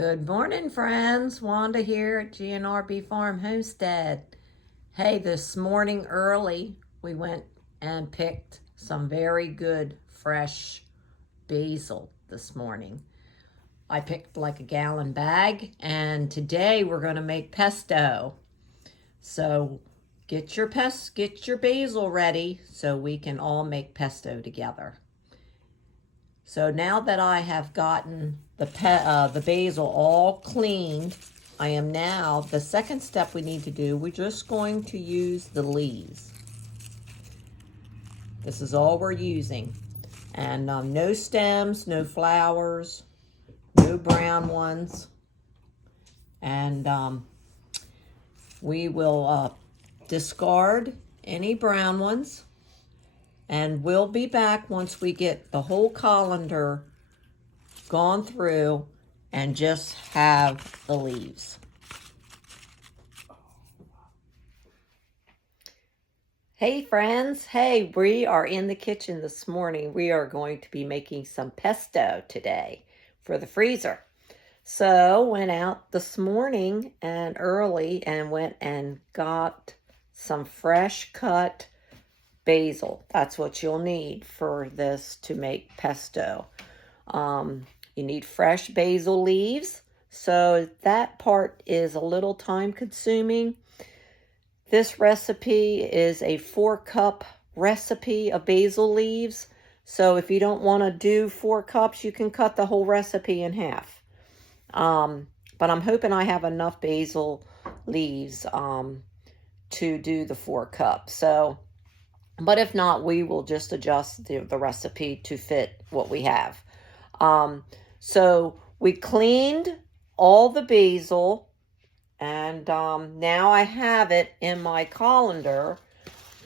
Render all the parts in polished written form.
Good morning, friends. Wanda here at GNRB Farm Homestead. Hey, this morning early, we went and picked some very good fresh basil this morning. I picked like a gallon bag, and today we're going to make pesto. So get your basil ready so we can all make pesto together. So now that I have gotten the basil all cleaned, I am now, the second step we need to do, we're just going to use the leaves. This is all we're using. And no stems, no flowers, no brown ones. And we will discard any brown ones. And we'll be back once we get the whole colander gone through and just have the leaves. Hey friends, hey, we are in the kitchen this morning. We are going to be making some pesto today for the freezer. So went out this morning and early and went and got some fresh cut basil. That's what you'll need for this to make pesto. You need fresh basil leaves, so that part is a little time consuming. This recipe is a 4-cup recipe of basil leaves, so if you don't want to do 4 cups, you can cut the whole recipe in half. But I'm hoping I have enough basil leaves to do the 4 cups. So, but if not, we will just adjust the recipe to fit what we have. So we cleaned all the basil, and now I have it in my colander,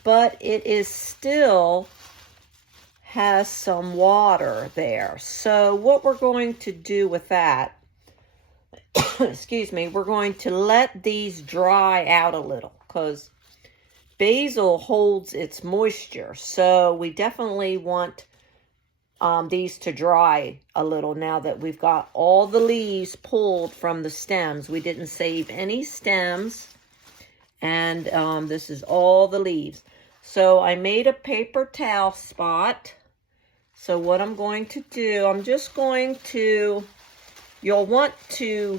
but it is still has some water there. So what we're going to do with that, excuse me, we're going to let these dry out a little because basil holds its moisture. So we definitely want these to dry a little now that we've got all the leaves pulled from the stems. We didn't save any stems, and this is all the leaves. So I made a paper towel spot. So what I'm going to do, I'm just going to, you'll want to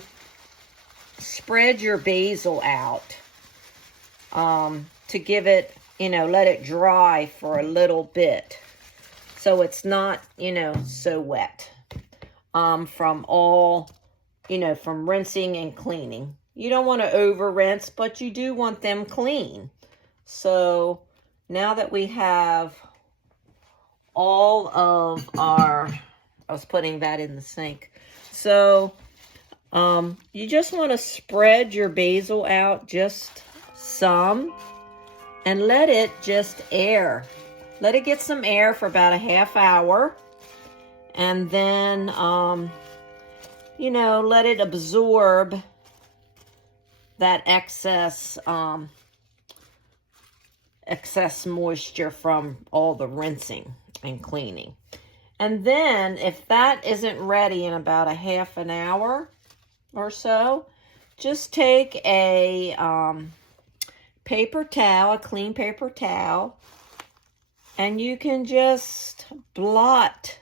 spread your basil out to give it, let it dry for a little bit. So it's not, so wet from all, from rinsing and cleaning. You don't want to over rinse, but you do want them clean. So now that we have all of our, I was putting that in the sink. So you just want to spread your basil out just some and let it just air. Let it get some air for about a half hour, and then, let it absorb that excess moisture from all the rinsing and cleaning. And then, if that isn't ready in about a half an hour or so, just take a paper towel, a clean paper towel, and you can just blot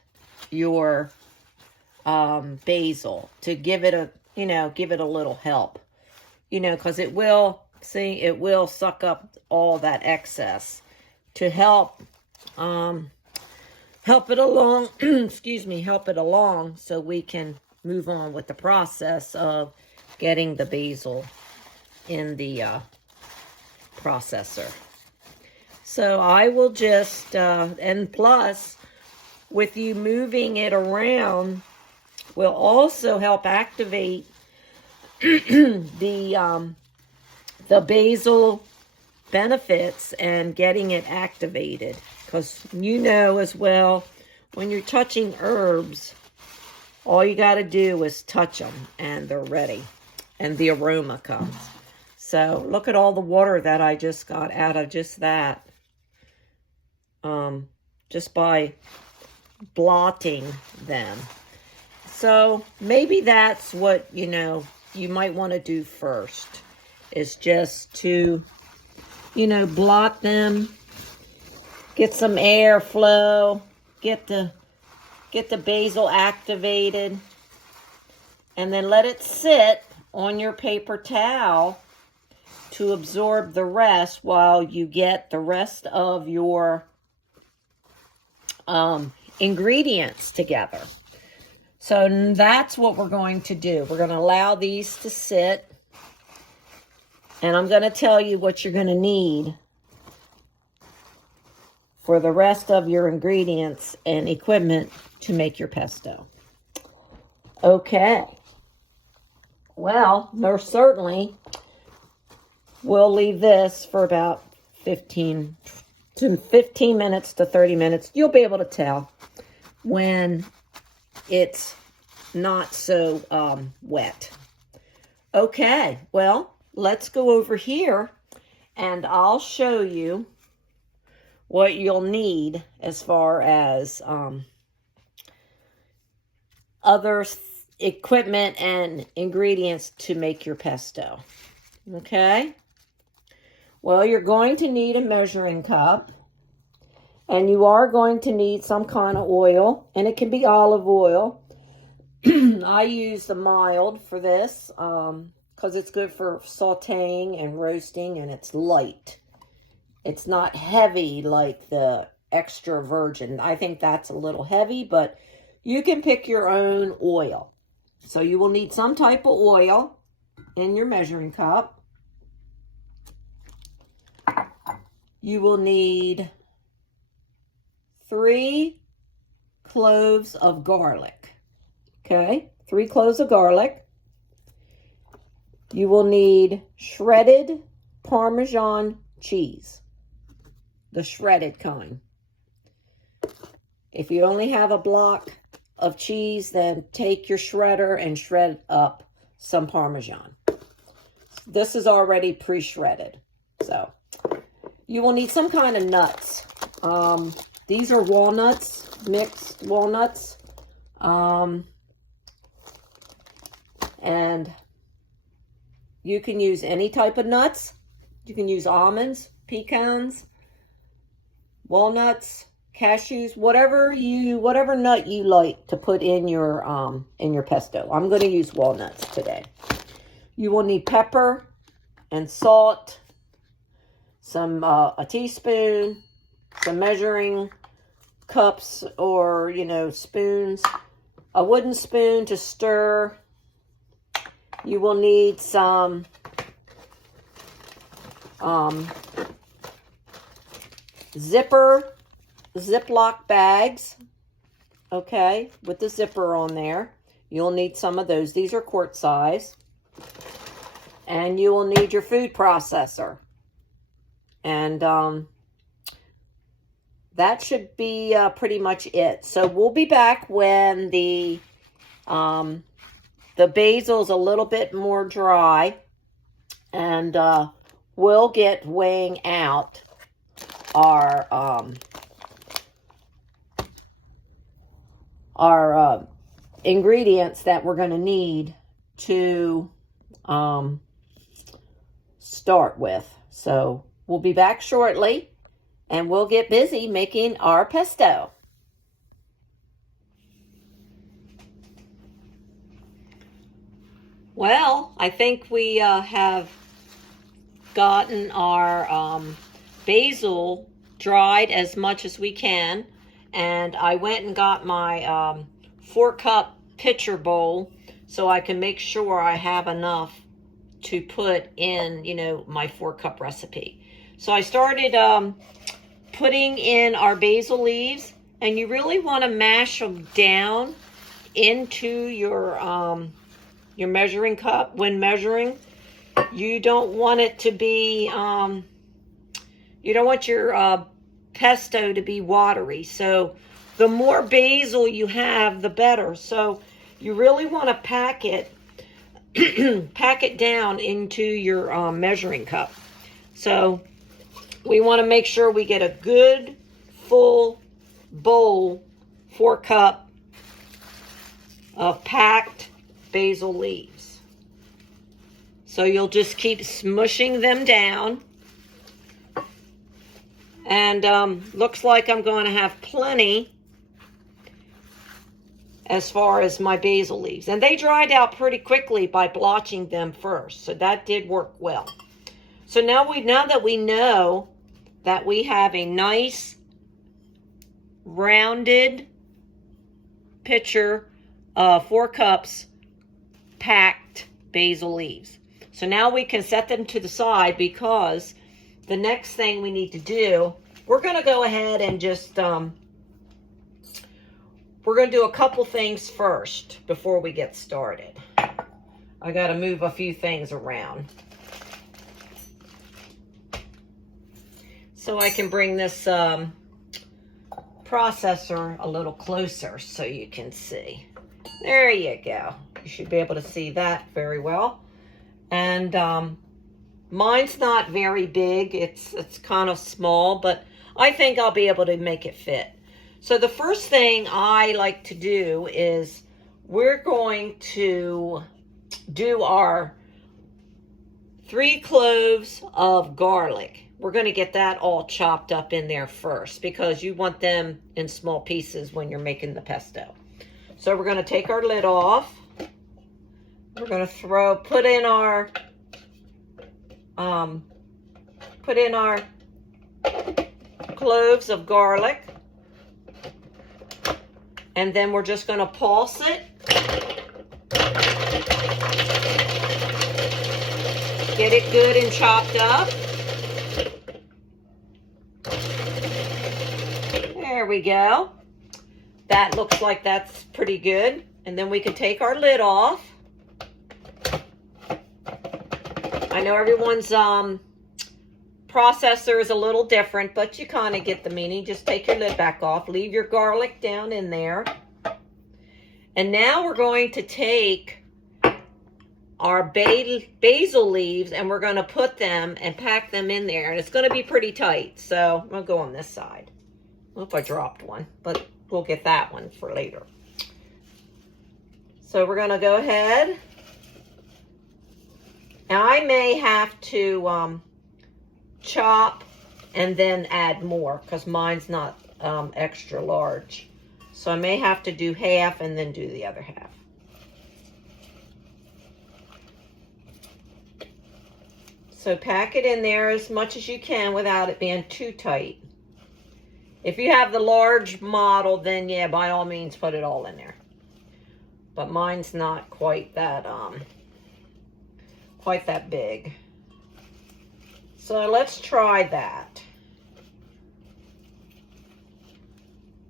your basil to give it a, give it a little help. Because it will suck up all that excess to help it along, help it along so we can move on with the process of getting the basil in the processor. So I will just, and plus, with you moving it around, will also help activate the basil benefits and getting it activated. Because as well, when you're touching herbs, all you got to do is touch them and they're ready. And the aroma comes. So look at all the water that I just got out of just that. Just by blotting them. So maybe that's what, you might want to do first, is just to, blot them, get some airflow, get the basil activated, and then let it sit on your paper towel to absorb the rest while you get the rest of your ingredients together. So that's what we're going to do. We're going to allow these to sit, and I'm going to tell you what you're going to need for the rest of your ingredients and equipment to make your pesto. Okay. Well, most certainly, we'll leave this for about 15 minutes to 30 minutes. You'll be able to tell when it's not so wet. Okay, well, let's go over here and I'll show you what you'll need as far as other equipment and ingredients to make your pesto. Okay? Well, you're going to need a measuring cup, and you are going to need some kind of oil, and it can be olive oil. I use the mild for this because it's good for sauteing and roasting, and it's light. It's not heavy like the extra virgin. I think that's a little heavy, but you can pick your own oil. So you will need some type of oil in your measuring cup. You will need 3 cloves of garlic. Okay, 3 cloves of garlic. You will need shredded Parmesan cheese, the shredded kind. If you only have a block of cheese, then take your shredder and shred up some Parmesan. This is already pre-shredded. So you will need some kind of nuts. These are walnuts, mixed walnuts. And you can use any type of nuts. You can use almonds, pecans, walnuts, cashews, whatever nut you like to put in your pesto. I'm going to use walnuts today. You will need pepper and salt, a teaspoon, some measuring cups or, spoons, a wooden spoon to stir. You will need some Ziploc bags, okay, with the zipper on there. You'll need some of those. These are quart size. And you will need your food processor. And that should be pretty much it. So we'll be back when the basil's a little bit more dry, and we'll get weighing out our ingredients that we're going to need to start with. So we'll be back shortly, and we'll get busy making our pesto. Well, I think we have gotten our basil dried as much as we can, and I went and got my 4-cup pitcher bowl so I can make sure I have enough to put in, my 4-cup recipe. So I started putting in our basil leaves, and you really want to mash them down into your measuring cup when measuring. You don't want it to be, you don't want your pesto to be watery. So the more basil you have, the better. So you really want to pack it down into your measuring cup. So we want to make sure we get a good full bowl, 4-cup of packed basil leaves. So you'll just keep smushing them down. And looks like I'm going to have plenty as far as my basil leaves. And they dried out pretty quickly by blotching them first. So that did work well. So now that we know that we have a nice rounded pitcher of 4 cups packed basil leaves. So now we can set them to the side, because the next thing we need to do, we're going to go ahead and just, we're going to do a couple things first before we get started. I got to move a few things around so I can bring this processor a little closer so you can see. There you go. You should be able to see that very well. And mine's not very big. It's kind of small, but I think I'll be able to make it fit. So the first thing I like to do is we're going to do our 3 cloves of garlic. We're going to get that all chopped up in there first, because you want them in small pieces when you're making the pesto. So we're going to take our lid off. We're going to put in our cloves of garlic, and then we're just going to pulse it. Get it good and chopped up. There we go. That looks like that's pretty good. And then we can take our lid off. I know everyone's processor is a little different, but you kind of get the meaning. Just take your lid back off. Leave your garlic down in there. And now we're going to take our basil leaves, and we're going to put them and pack them in there. And it's going to be pretty tight. So I'm going to go on this side. I hope I dropped one, but we'll get that one for later. So we're going to go ahead. Now I may have to chop and then add more, because mine's not extra large. So I may have to do half and then do the other half. So pack it in there as much as you can without it being too tight. If you have the large model, then yeah, by all means put it all in there. But mine's not quite that big. So let's try that.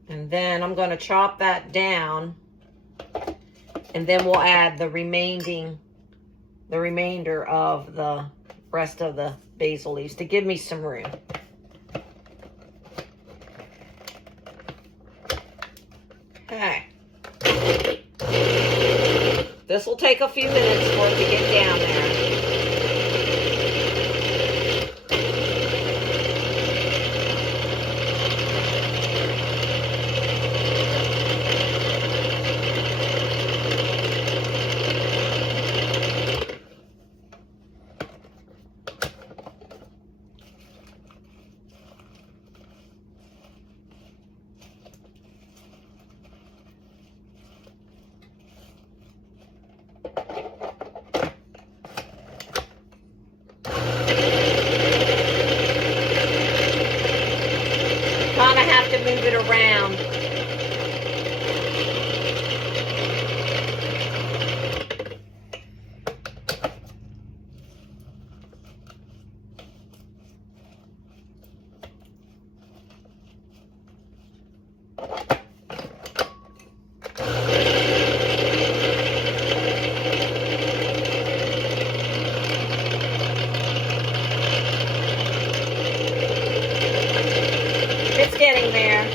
And then I'm going to chop that down, and then we'll add the remainder of the rest of the basil leaves to give me some room. Okay. This will take a few minutes for it to get down there. Move it around. It's getting there.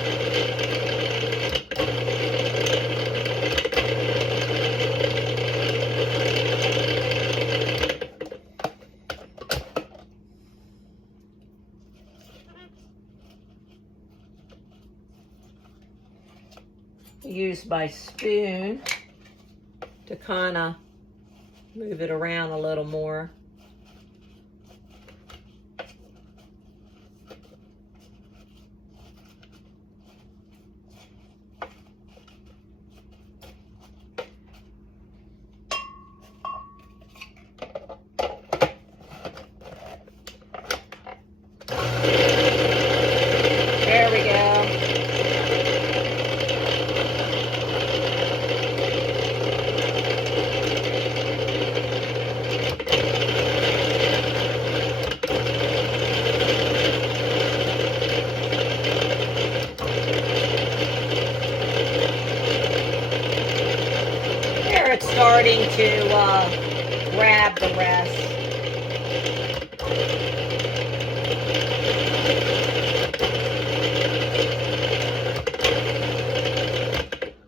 Use my spoon to kind of move it around a little more. There we go. There it's starting to grab the rest.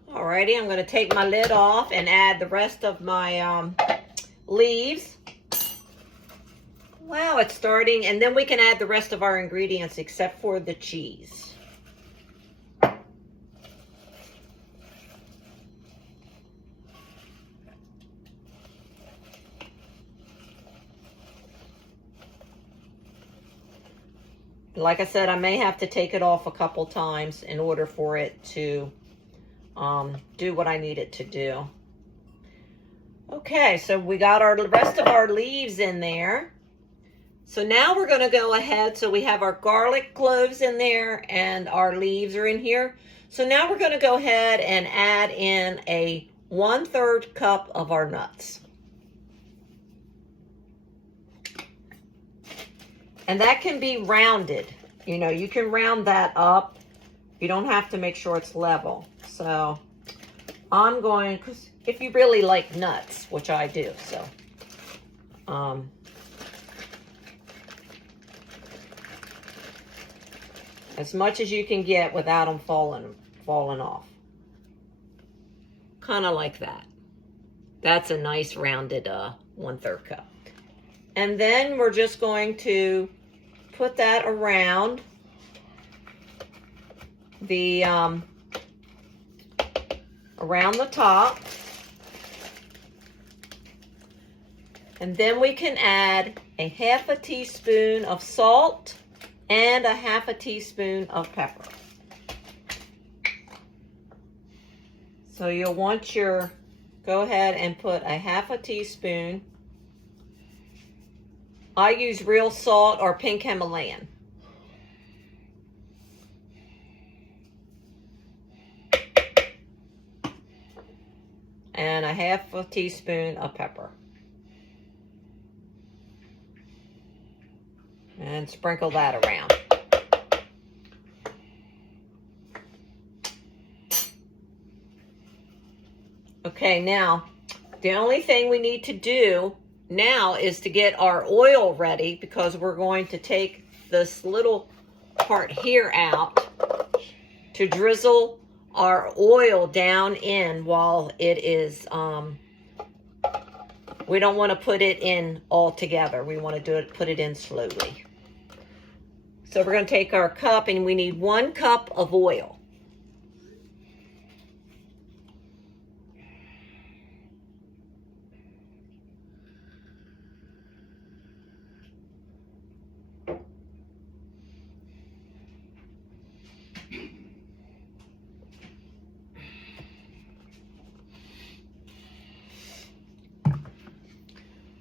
Alrighty, I'm going to take my lid off and add the rest of my leaves. Wow, it's starting, and then we can add the rest of our ingredients except for the cheese. Like I said, I may have to take it off a couple times in order for it to do what I need it to do. Okay, so we got the rest of our leaves in there. So now we're going to go ahead. So we have our garlic cloves in there and our leaves are in here. So now we're going to go ahead and add in a 1/3 cup of our nuts. And that can be rounded. You know, you can round that up. You don't have to make sure it's level. So I'm going, because if you really like nuts, which I do, so as much as you can get without them falling off. Kind of like that. That's a nice rounded 1/3 cup. And then we're just going to put that around the top. And then we can add a 1/2 teaspoon of salt and a 1/2 teaspoon of pepper. So you'll want go ahead and put a 1/2 teaspoon. I use real salt or pink Himalayan. And a 1/2 teaspoon of pepper. And sprinkle that around. Okay, now, the only thing we need to do now is to get our oil ready, because we're going to take this little part here out to drizzle our oil down in while it is, we don't want to put it in all together. We want to put it in slowly. So we're going to take our cup, and we need 1 cup of oil.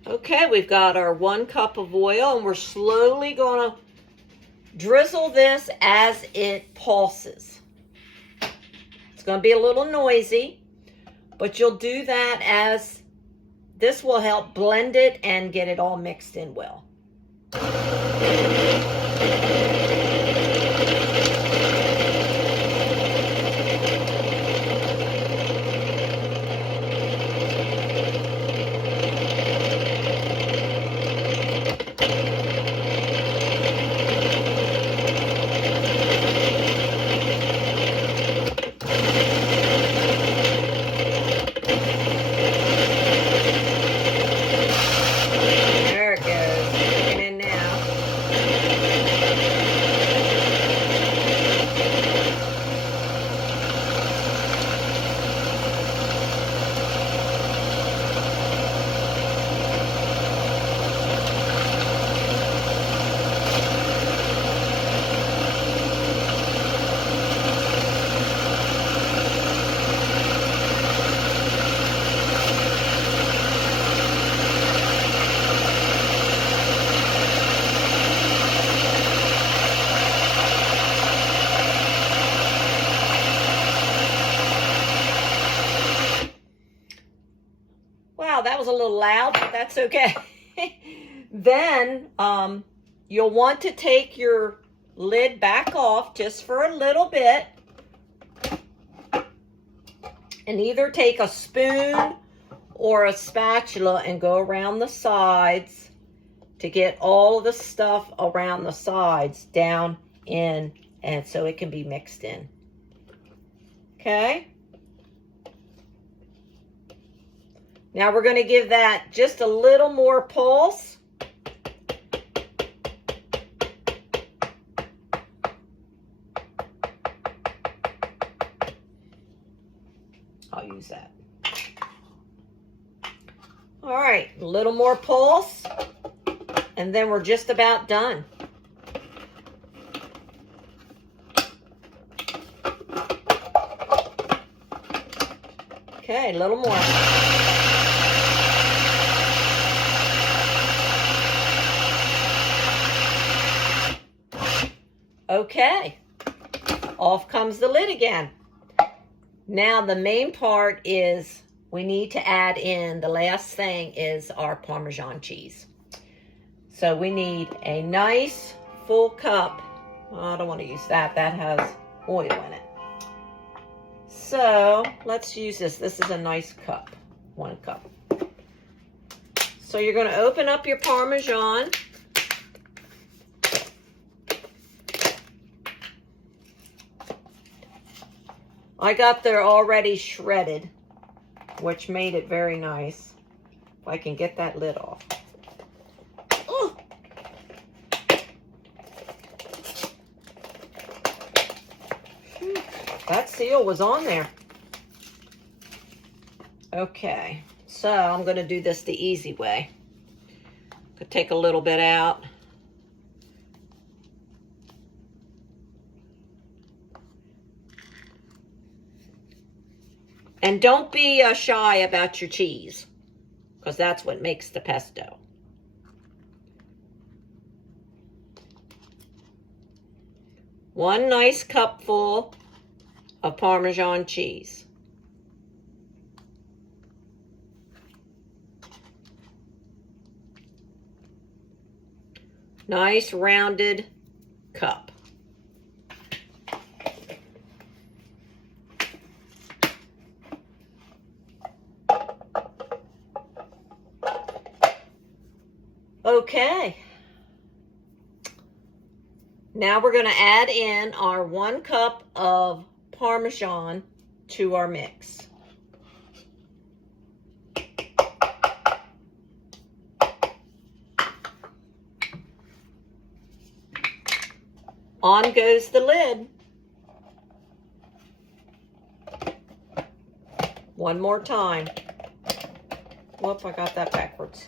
Okay, we've got our 1 cup of oil, and we're slowly going to drizzle this as it pulses. It's going to be a little noisy, but you'll do that as this will help blend it and get it all mixed in well. There it goes. Cooking in now. was a little loud, but that's okay. Then you'll want to take your lid back off just for a little bit. And either take a spoon or a spatula and go around the sides to get all of the stuff around the sides down in, and so it can be mixed in. Okay? Now we're going to give that just a little more pulse. I'll use that. All right, a little more pulse, and then we're just about done. Okay, a little more. Okay, off comes the lid again. Now the main part is we need to add in, the last thing is our Parmesan cheese. So we need a nice full cup. Well, I don't want to use that, that has oil in it. So let's use this. This is a nice cup, 1 cup. So you're going to open up your Parmesan. I got there already shredded, which made it very nice. If I can get that lid off. Ooh. That seal was on there. Okay, so I'm going to do this the easy way. Could take a little bit out. And don't be shy about your cheese, because that's what makes the pesto. One nice cupful of Parmesan cheese. Nice rounded cup. Okay. Now we're going to add in our 1 cup of Parmesan to our mix. On goes the lid. One more time. Whoop, I got that backwards.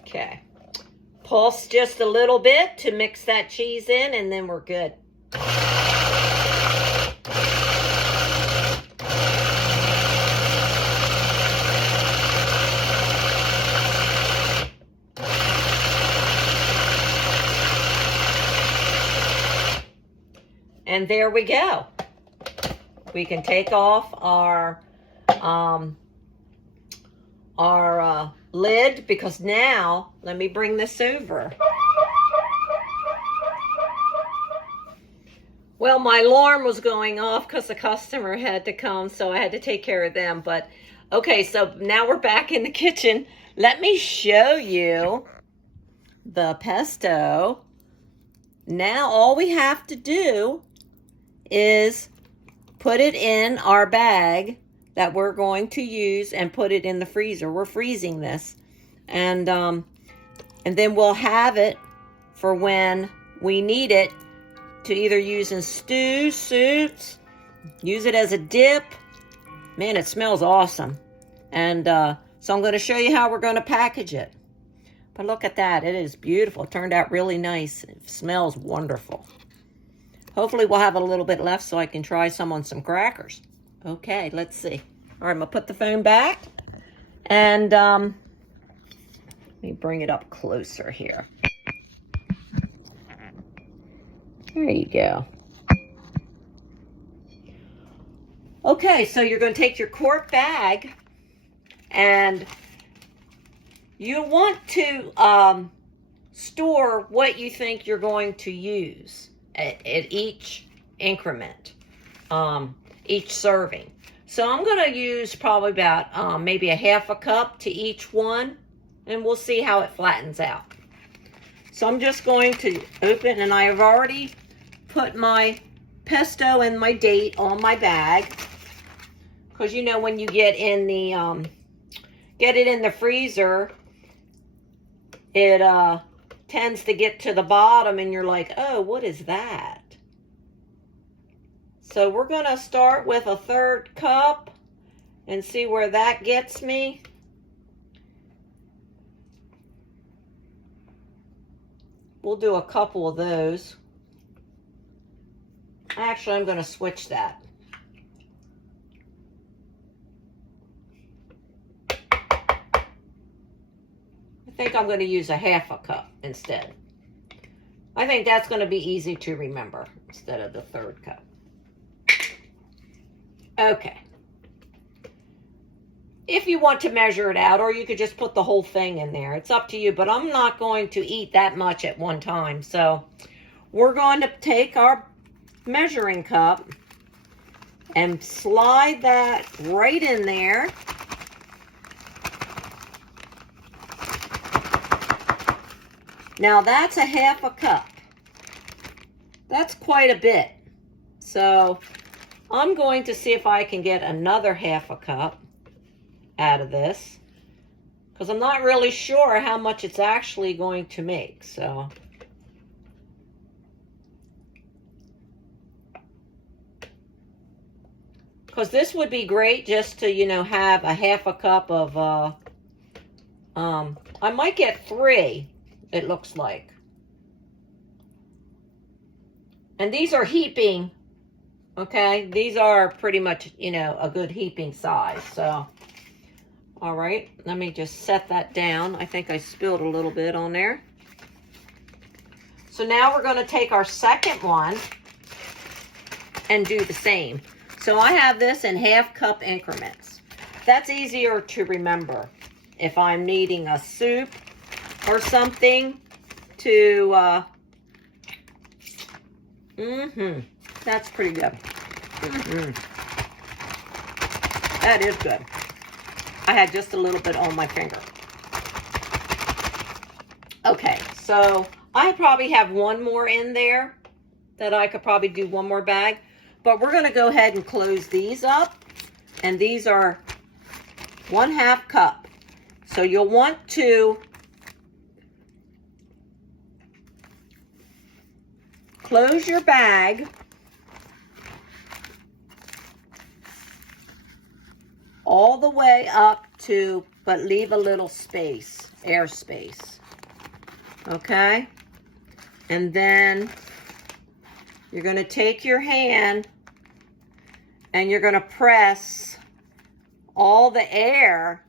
Okay. Pulse just a little bit to mix that cheese in, and then we're good. And there we go. We can take off our lid, because now, let me bring this over. Well, my alarm was going off because the customer had to come, so I had to take care of them. But okay, so now we're back in the kitchen. Let me show you the pesto. Now all we have to do is put it in our bag that we're going to use and put it in the freezer. We're freezing this. And then we'll have it for when we need it to either use in stews, soups, use it as a dip. Man, it smells awesome. And so I'm going to show you how we're going to package it. But look at that. It is beautiful. It turned out really nice. It smells wonderful. Hopefully we'll have a little bit left so I can try some on some crackers. Okay, let's see. All right, I'm going to put the phone back. And let me bring it up closer here. There you go. Okay, so you're going to take your quart bag, and you want to store what you think you're going to use at each increment, each serving. So I'm going to use probably about maybe a half a cup to each one, and we'll see how it flattens out. So I'm just going to open, and I have already put my pesto and my date on my bag, because you know when you get in the get it in the freezer, it tends to get to the bottom, and you're like, oh, what is that? So we're going to start with a 1/3 cup and see where that gets me. We'll do a couple of those. Actually, I'm going to switch that. I think I'm going to use a half a cup instead. I think that's going to be easy to remember instead of the 1/3 cup. Okay. If you want to measure it out, or you could just put the whole thing in there. It's up to you, but I'm not going to eat that much at one time. So we're going to take our measuring cup and slide that right in there. Now that's a half a cup. That's quite a bit. So I'm going to see if I can get another half a cup out of this, because I'm not really sure how much it's actually going to make. So because this would be great just to, you know, have a half a cup of I might get 3, it looks like. And these are heaping, okay? These are pretty much, you know, a good heaping size. So all right, let me just set that down. I think I spilled a little bit on there. So now we're going to take our second one and do the same. So I have this in half cup increments. That's easier to remember if I'm needing a soup or something to, that's pretty good. That is good. I had just a little bit on my finger. Okay, so I probably have one more in there that I could probably do one more bag. But we're going to go ahead and close these up. And these are 1/2 cup. So you'll want to close your bag all the way up to, but leave a little space, air space. Okay? And then you're going to take your hand and you're going to press all the air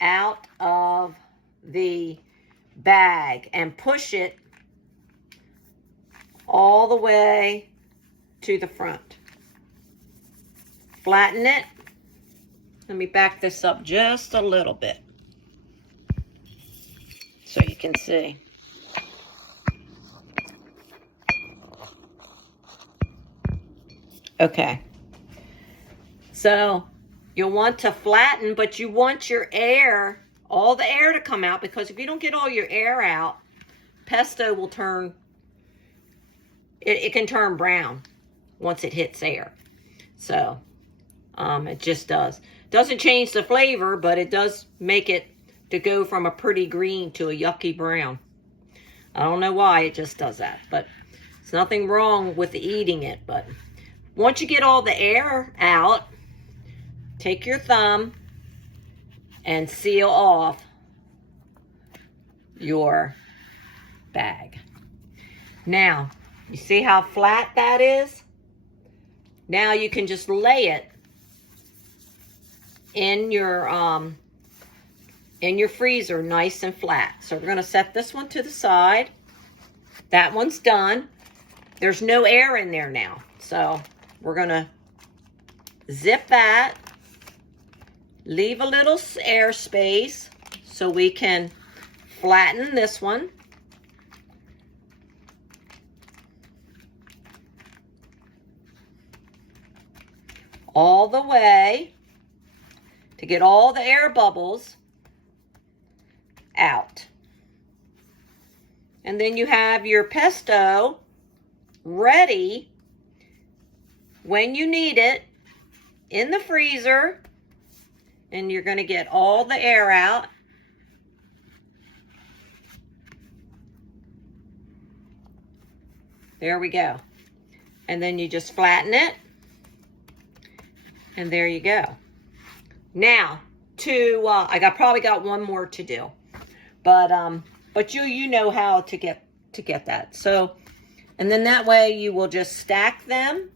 out of the bag and push it all the way to the front. Flatten it. Let me back this up just a little bit so you can see. Okay. So you'll want to flatten, but you want your air, all the air to come out, because if you don't get all your air out, pesto will turn, it can turn brown once it hits air. So it just does. Doesn't change the flavor, but it does make it to go from a pretty green to a yucky brown. I don't know why it just does that, but there's nothing wrong with eating it. But once you get all the air out, take your thumb and seal off your bag. Now, you see how flat that is? Now you can just lay it in your freezer nice and flat. So we're going to set this one to the side. That one's done. There's no air in there now. So we're going to zip that. Leave a little air space so we can flatten this one. All the way to get all the air bubbles out. And then you have your pesto ready when you need it in the freezer. And you're going to get all the air out. There we go. And then you just flatten it. And there you go. Now, I probably got one more to do. But you know how to get that. So, and then that way you will just stack them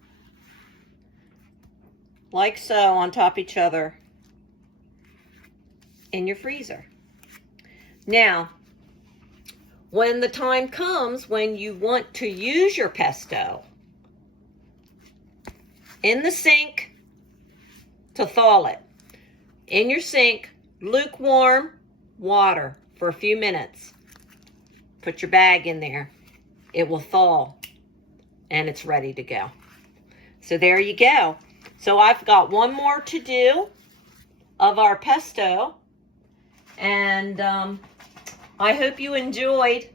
like so on top of each other in your freezer. Now, when the time comes when you want to use your pesto, in the sink to thaw it, in your sink, lukewarm water for a few minutes. Put your bag in there. It will thaw and it's ready to go. So there you go. So I've got one more to do of our pesto. And I hope you enjoyed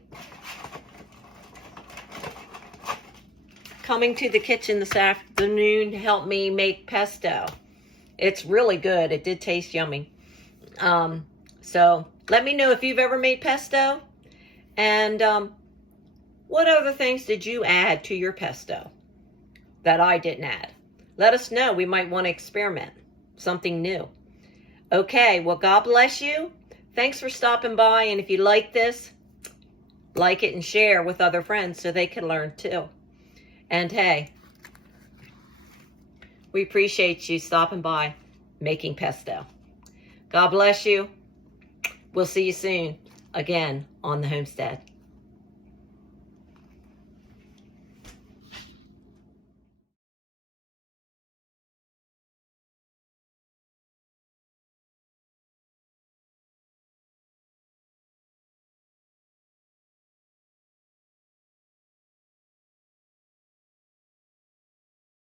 coming to the kitchen this afternoon to help me make pesto. It's really good. It did taste yummy. So let me know if you've ever made pesto. And what other things did you add to your pesto that I didn't add? Let us know. We might want to experiment something new. Okay, well, God bless you. Thanks for stopping by. And if you like this, like it and share with other friends so they can learn too. And hey, we appreciate you stopping by making pesto. God bless you. We'll see you soon again on the homestead.